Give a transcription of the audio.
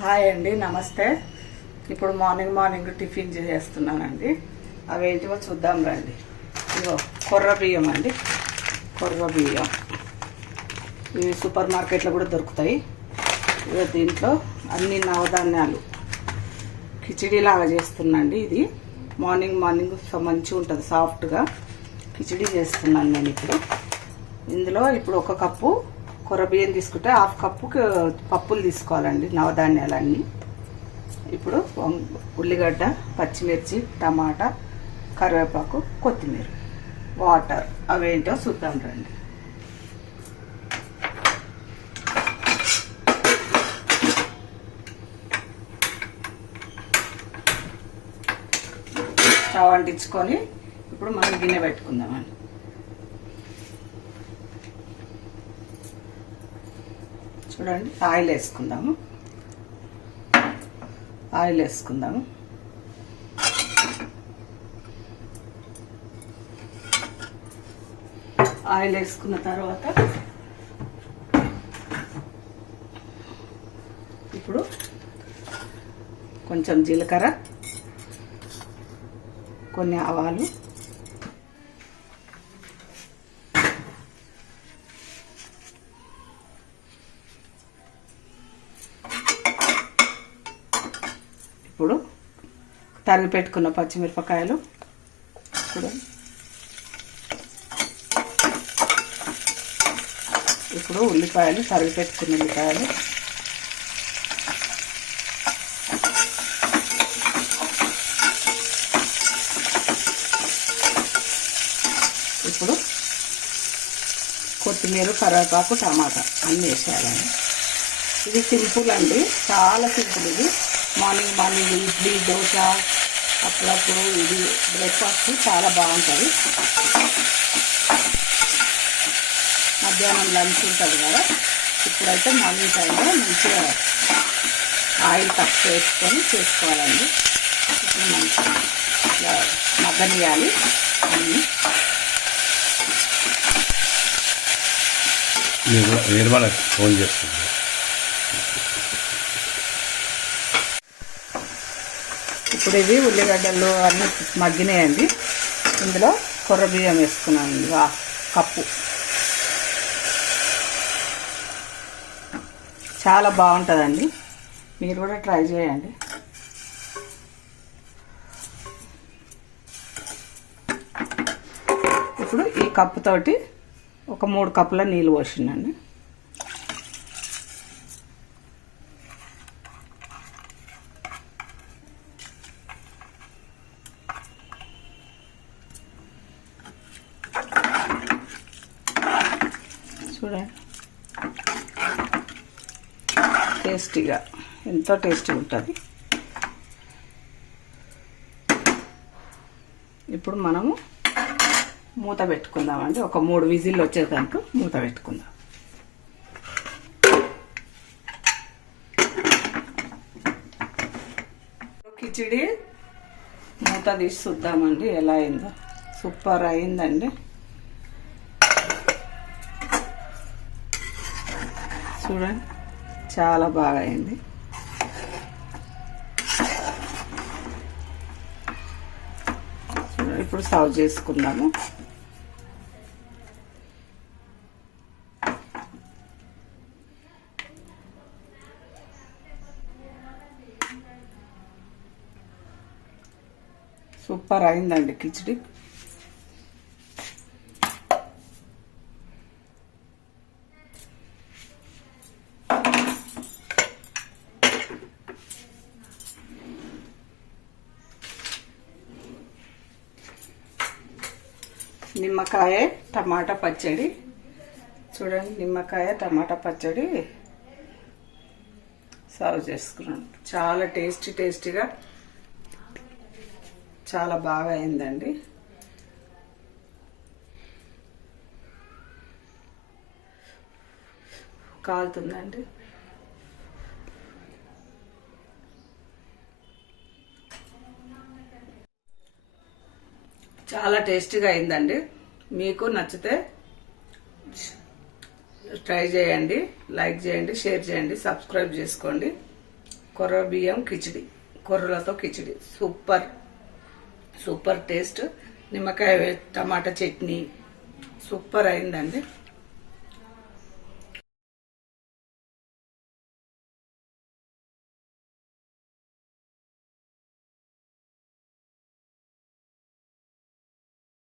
Hi అండి నమస్తే. ఇప్పుడు మార్నింగ్ మార్నింగ్ టిఫిన్ చేస్తున్నానండి అవేంటివో చూద్దాం రండి. ఇగో కొర్ర బియ్యం అండి. కొర్ర బియ్యం. ఇవి సూపర్ మార్కెట్లో కూడా దొరుకుతాయి. ఇక దీంట్లో అన్ని నవధాన్యాలు. కిచిడి లాగా చేస్తున్నాండి ఇది. మార్నింగ్ మార్నింగ్ మంచిగా ఉంటుంది సాఫ్ట్గా. కిచిడి చేస్తున్నాను నేను ఇప్పుడు. ఇందులో ఇప్పుడు ఒక కప్పు కొర్ర బియ్యం తీసుకుంటే హాఫ్ కప్పుకి పప్పులు తీసుకోవాలండి నవధాన్యాలన్నీ. ఇప్పుడు ఉల్లిగడ్డ పచ్చిమిర్చి టమాటా కరివేపాకు కొత్తిమీర వాటర్. అవేంటో చూద్దాం రండి. స్టవ్ అంటించుకొని ఇప్పుడు మనం గిన్నె పెట్టుకుందామండి. చూడండి. ఆయిల్ వేసుకుందాము. ఆయిల్ వేసుకుందాము. ఆయిల్ వేసుకున్న తర్వాత ఇప్పుడు కొంచెం జీలకర్ర కొన్ని ఆవాలు ఇప్పుడు తరిగి పెట్టుకున్న పచ్చిమిరపకాయలు. ఇప్పుడు ఇప్పుడు ఉల్లిపాయలు తరిగి పెట్టుకున్న ఉల్లిపాయలు. ఇప్పుడు కొత్తిమీర కరివేపాకు టమాటా అన్నీ వేసేయాలండి. ఇది సింపుల్ అండి. చాలా సింపుల్ ఇది. మార్నింగ్ మార్నింగ్ ఇడ్లీ దోశ అప్పుడప్పుడు ఇది బ్రేక్ఫాస్ట్ చాలా బాగుంటుంది. మధ్యాహ్నం లంచ్ ఉంటుంది కదా. ఇప్పుడైతే మార్నింగ్ టైంలో మంచిగా ఆయిల్ తక్కువ వేసుకొని చేసుకోవాలండి. ఇప్పుడు మంచిగా ఇట్లా మగ్గనియాలి. అన్నీ ఫోన్ చేస్తుంది ఇప్పుడు ఇది ఉల్లిగడ్డలు అన్నీ మగ్గినాయండి. ఇందులో కొర్ర బియ్యం వేసుకున్నాను వా కప్పు. చాలా బాగుంటుందండి. మీరు కూడా ట్రై చేయండి. ఇప్పుడు ఈ కప్పుతోటి ఒక మూడు కప్పుల నీళ్ళు పోసిందండి చూడండి. టేస్టీగా ఎంతో టేస్టీగా ఉంటుంది. ఇప్పుడు మనము మూత పెట్టుకుందామండి. ఒక మూడు విజిల్లు వచ్చేదానికి మూత పెట్టుకుందాం. కిచిడి మూత తీసి చూద్దామండి ఎలా అయిందో. సూపర్ అయిందండి. చూడండి. చాలా బాగా అయింది. ఇప్పుడు సర్వ్ చేసుకుందాము. సూపర్ అయిందండి కిచిడి. నిమ్మకాయ టమాటా పచ్చడి. చూడండి నిమ్మకాయ టమాటా పచ్చడి సర్వ్ చేసుకున్నాను. చాలా టేస్టీ టేస్టీగా చాలా బాగా అయిందండి. కాలుతుందండి. చాలా టేస్టీగా అయిందండి. మీకు నచ్చితే ట్రై చేయండి లైక్ చేయండి షేర్ చేయండి సబ్స్క్రైబ్ చేసుకోండి. కొర్ర బియ్యం కిచిడి కొర్రలతో కిచిడి. Super super taste. నిమ్మకాయ టమాటా చట్నీ. సూపర్ అయిందండి.